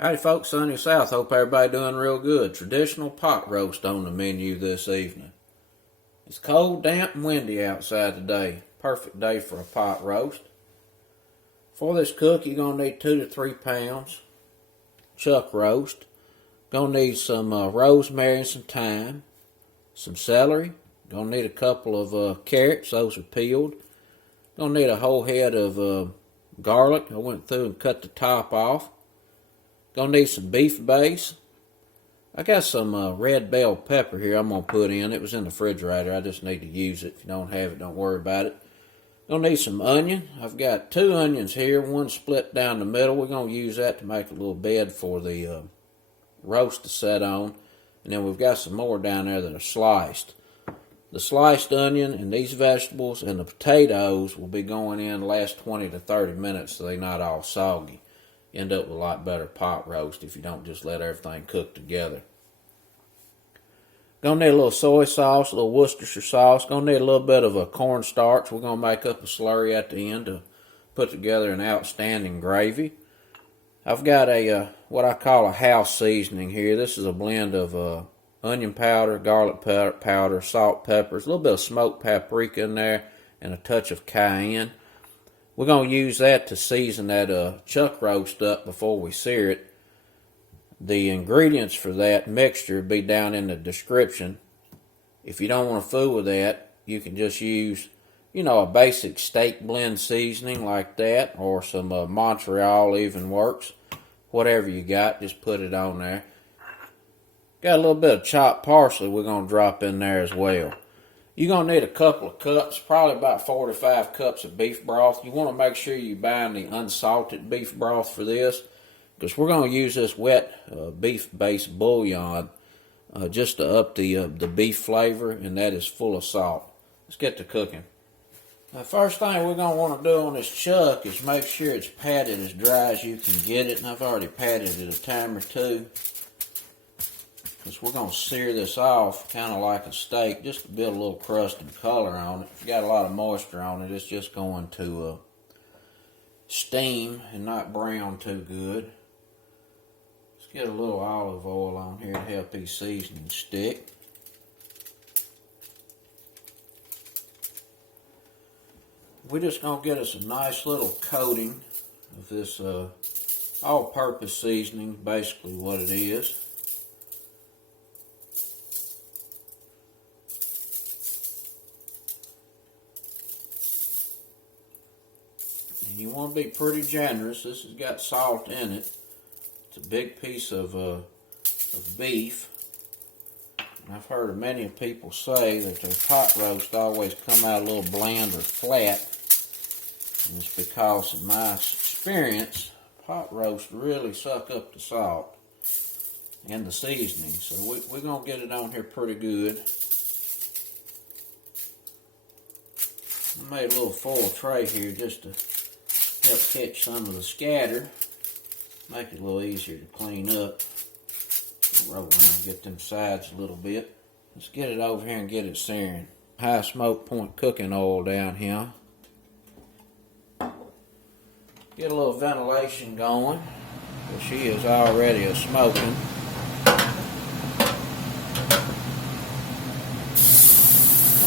Howdy folks, sunny south. Hope everybody doing real good. Traditional pot roast on the menu this evening. It's cold, damp, and windy outside today. Perfect day for a pot roast. For this cook, you're going to need 2 to 3 pounds chuck roast. Going to need some rosemary and some thyme, some celery. Going to need a couple of carrots, those are peeled. Going to need a whole head of garlic. I went through and cut the top off. Gonna need some beef base. I got some red bell pepper here I'm gonna put in. It was in the refrigerator. I just need to use it. If you don't have it, don't worry about it. Gonna need some onion. I've got 2 onions here, one split down the middle. We're gonna use that to make a little bed for the roast to set on. And then we've got some more down there that are sliced. The sliced onion and these vegetables and the potatoes will be going in the last 20 to 30 minutes so they're not all soggy. You end up with a lot better pot roast if you don't just let everything cook together. Gonna need a little soy sauce, a little Worcestershire sauce. Gonna need a little bit of a cornstarch. We're gonna make up a slurry at the end to put together an outstanding gravy. I've got a what I call a house seasoning here. This is a blend of onion powder, garlic powder, salt, peppers, a little bit of smoked paprika in there, and a touch of cayenne. We're going to use that to season that chuck roast up before we sear it. The ingredients for that mixture will be down in the description. If you don't want to fool with that, you can just use, a basic steak blend seasoning like that, or some Montreal even works. Whatever you got, just put it on there. Got a little bit of chopped parsley we're going to drop in there as well. You're going to need a couple of cups, probably about 4 to 5 cups of beef broth. You want to make sure you buy the unsalted beef broth for this, because we're going to use this wet beef-based bouillon just to up the beef flavor, and that is full of salt. Let's get to cooking. The first thing we're going to want to do on this chuck is make sure it's patted as dry as you can get it, and I've already patted it a time or two. Because we're going to sear this off kind of like a steak, just to build a little crust and color on it. If you got a lot of moisture on it, it's just going to steam and not brown too good. Let's get a little olive oil on here to help these seasonings stick. We're just going to get us a nice little coating of this all-purpose seasoning, basically what it is. You want to be pretty generous. This has got salt in it. It's a big piece of beef. And I've heard many people say that their pot roast always come out a little bland or flat. And it's because, in my experience, pot roast really suck up the salt and the seasoning. So we're going to get it on here pretty good. I made a little foil tray here just to help catch some of the scatter, make it a little easier to clean up. Roll around and get them sides a little bit. Let's get it over here and get it searing. High smoke point cooking oil down here. Get a little ventilation going, because she is already a smoking.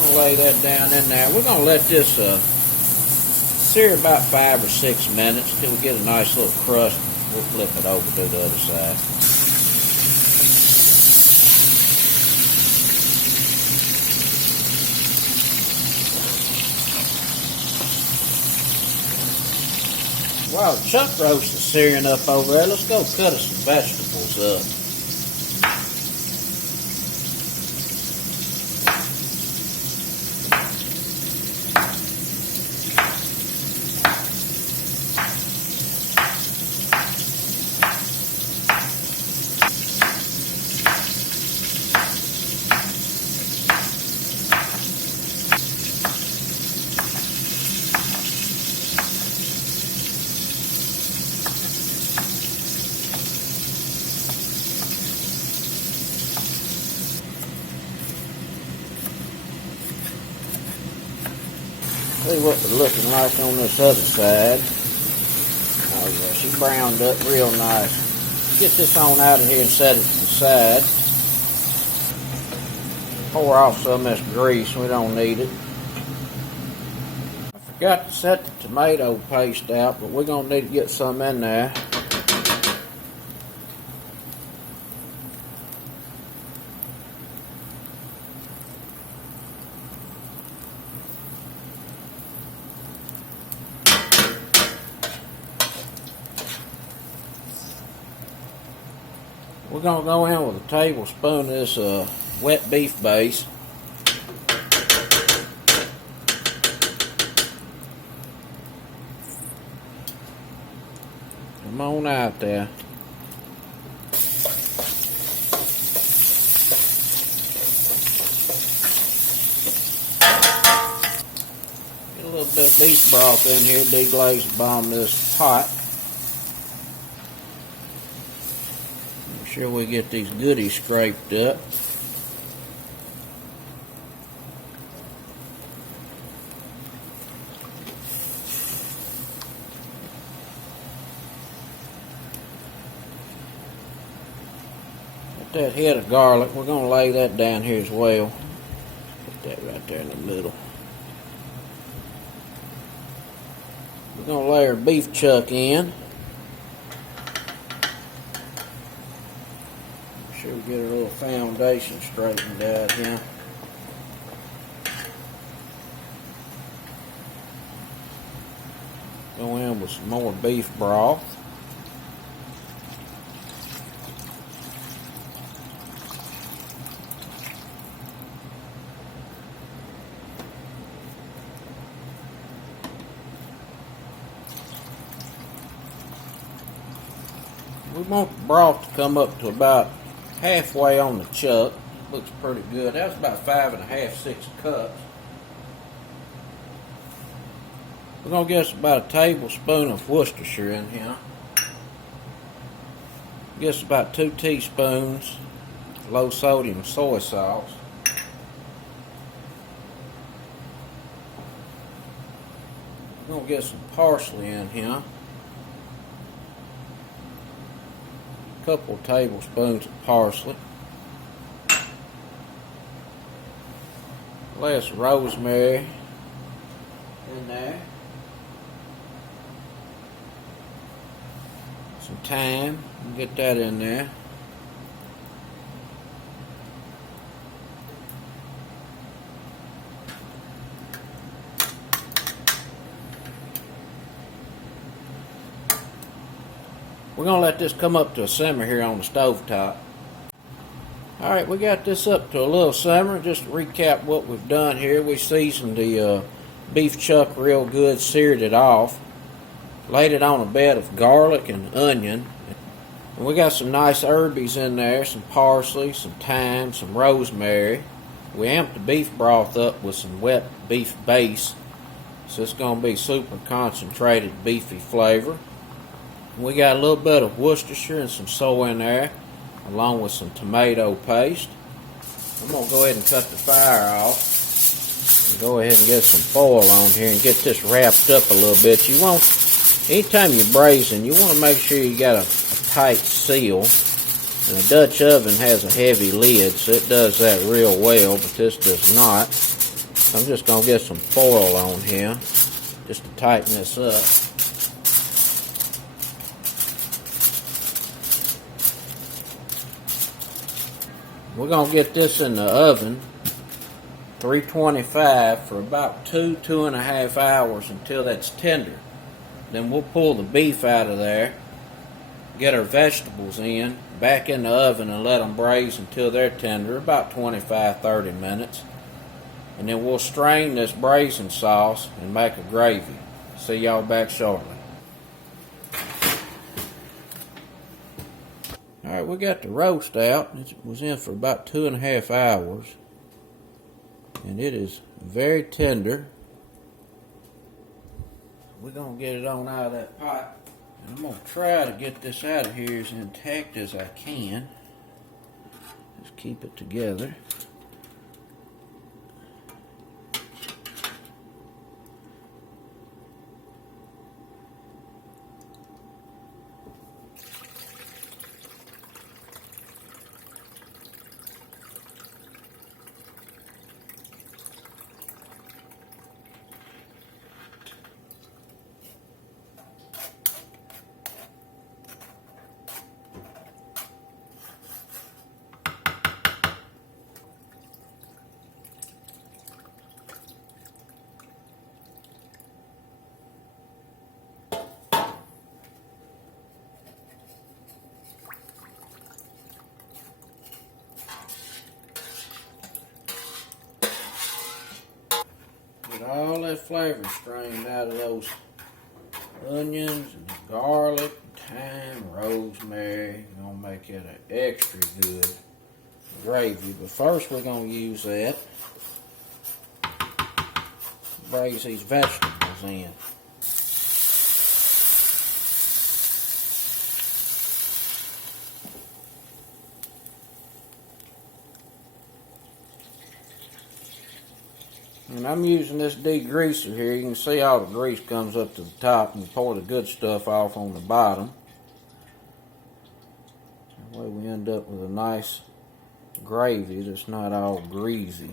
I'll lay that down in there. We're going to let this sear about 5 or 6 minutes till we get a nice little crust. We'll flip it over to the other side. While the chuck roast is searing up over there, let's go cut us some vegetables up. See what they're looking like on this other side. Oh yeah, she browned up real nice. Get this on out of here and set it to the side. Pour off some of this grease, we don't need it. I forgot to set the tomato paste out, but we're going to need to get some in there. We're going to go in with a tablespoon of this wet beef base. Come on out there. Get a little bit of beef broth in here, deglaze the bottom of this pot. Make sure we get these goodies scraped up. That head of garlic, we're going to lay that down here as well. Put that right there in the middle. We're going to lay our beef chuck in. Make sure we get our little foundation straightened out here. Go in with some more beef broth. We want the broth to come up to about halfway on the chuck. Looks pretty good. That's about 5.5, 6 cups. We're going to get us about a tablespoon of Worcestershire in here. Get us about 2 teaspoons low sodium soy sauce. We're going to get some parsley in here. Couple tablespoons of parsley, less rosemary in there, some thyme, get that in there, we're going to let this come up to a simmer here on the stove top. Alright, we got this up to a little simmer. Just to recap what we've done here. We seasoned the beef chuck real good, seared it off, laid it on a bed of garlic and onion. And we got some nice herbies in there, some parsley, some thyme, some rosemary. We amped the beef broth up with some wet beef base. So it's going to be super concentrated beefy flavor. We got a little bit of Worcestershire and some soy in there, along with some tomato paste. I'm going to go ahead and cut the fire off. And go ahead and get some foil on here and get this wrapped up a little bit. You want, anytime you're braising, you want to make sure you got a tight seal. And a Dutch oven has a heavy lid, so it does that real well, but this does not. So I'm just going to get some foil on here, just to tighten this up. We're going to get this in the oven, 325, for about 2.5 hours until that's tender. Then we'll pull the beef out of there, get our vegetables in, back in the oven and let them braise until they're tender, about 25-30 minutes. And then we'll strain this braising sauce and make a gravy. See y'all back shortly. Alright, we got the roast out. It was in for about 2.5 hours. And it is very tender. We're going to get it on out of that pot. And I'm going to try to get this out of here as intact as I can. Just keep it together. flavor strained out of those onions and garlic, thyme, rosemary. We're going to make it an extra good gravy. But first we're going to use that. Braise these vegetables in. And I'm using this degreaser here. You can see all the grease comes up to the top, and you pour the good stuff off on the bottom. That way we end up with a nice gravy that's not all greasy.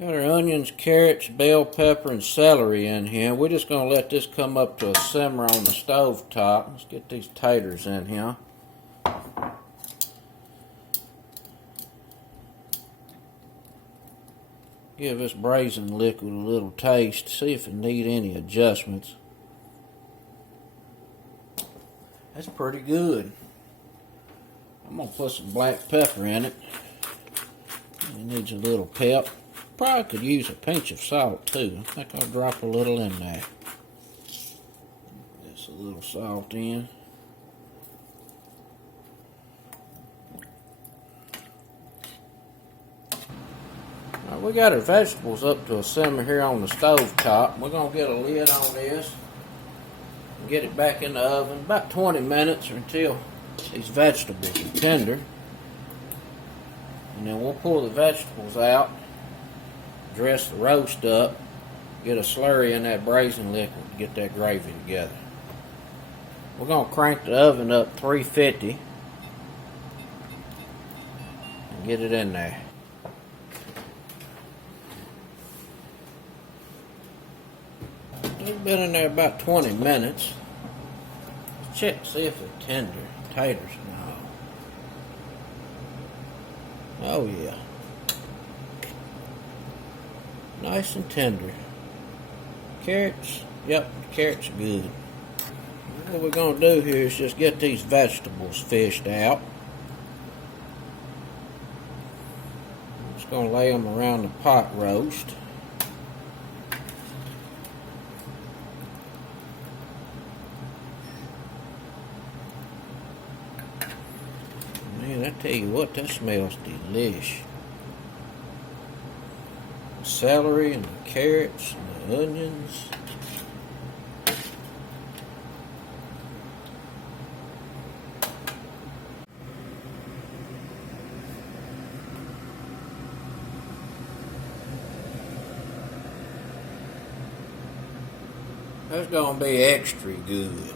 Got our onions, carrots, bell pepper, and celery in here. We're just going to let this come up to a simmer on the stove top. Let's get these taters in here. Give this braising liquid a little taste, see if it needs any adjustments. That's pretty good. I'm going to put some black pepper in it. It needs a little pep. Probably could use a pinch of salt too. I think I'll drop a little in there. Just a little salt in. Now we got our vegetables up to a simmer here on the stove top. We're going to get a lid on this and get it back in the oven about 20 minutes or until these vegetables are tender. And then we'll pull the vegetables out, dress the roast up, get a slurry in that braising liquid to get that gravy together. We're going to crank the oven up 350 and get it in there. It's been in there about 20 minutes. Check, see if they're tender. Taters, no. Oh yeah. Nice and tender. Carrots, yep, carrots are good. What we're going to do here is just get these vegetables fished out. I'm just going to lay them around the pot roast. Man, I tell you what, that smells delish. The celery and the carrots and the onions. That's going to be extra good.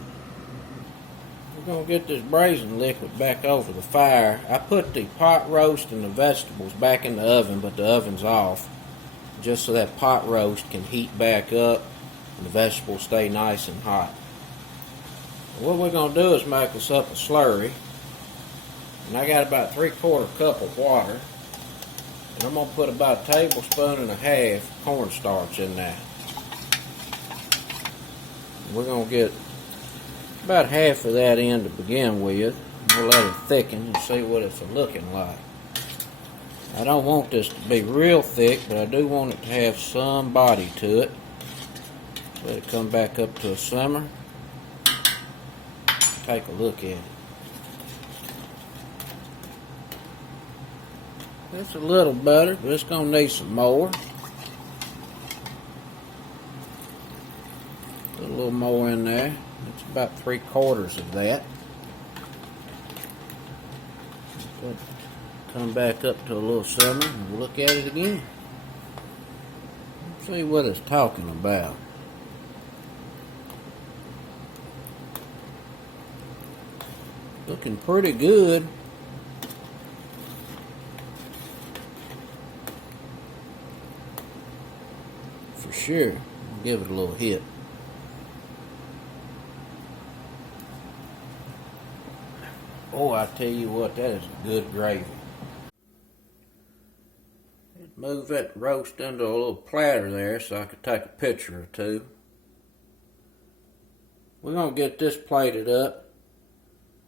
We're going to get this braising liquid back over the fire. I put the pot roast and the vegetables back in the oven, but the oven's off, just so that pot roast can heat back up and the vegetables stay nice and hot. What we're going to do is make us up a slurry. And I got about 3/4 cup of water. And I'm going to put about a tablespoon and a half cornstarch in there. We're going to get about half of that in to begin with. We'll let it thicken and see what it's looking like. I don't want this to be real thick, but I do want it to have some body to it. Let it come back up to a simmer. Take a look at it. That's a little better, but it's going to need some more. Put a little more in there. It's about 3/4 of that. Come back up to a little simmer and we'll look at it again. Let's see what it's talking about. Looking pretty good. For sure. I'll give it a little hit. Oh, I tell you what, that is a good gravy. Move that roast into a little platter there so I could take a picture or two. We're going to get this plated up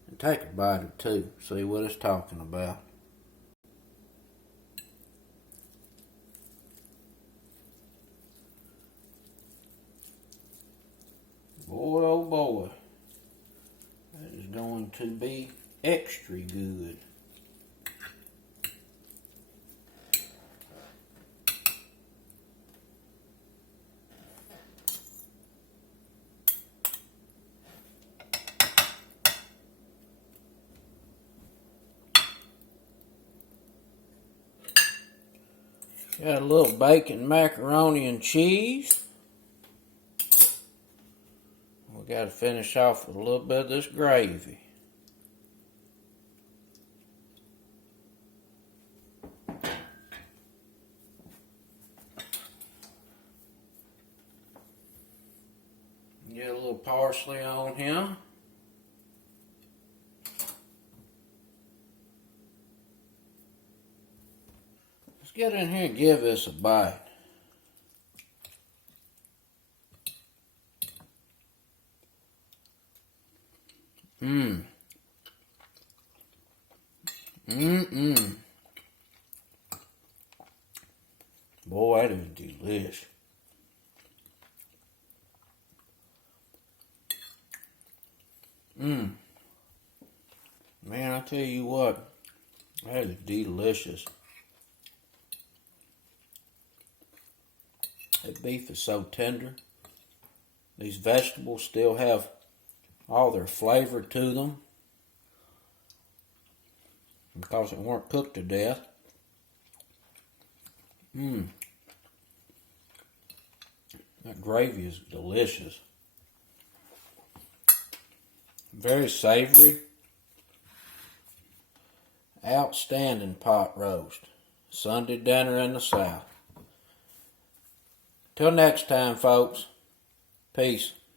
and take a bite or two, see what it's talking about. Boy, oh boy, that is going to be extra good. Got a little bacon, macaroni, and cheese. We got to finish off with a little bit of this gravy. Get a little parsley on here. Let's get in here and give this a bite. Mmm. Mmm. Boy, that is delicious. Mmm. Man, I tell you what, that is delicious. That beef is so tender. These vegetables still have all their flavor to them because they weren't cooked to death. Mmm. That gravy is delicious. Very savory. Outstanding pot roast. Sunday dinner in the South. Till next time, folks. Peace.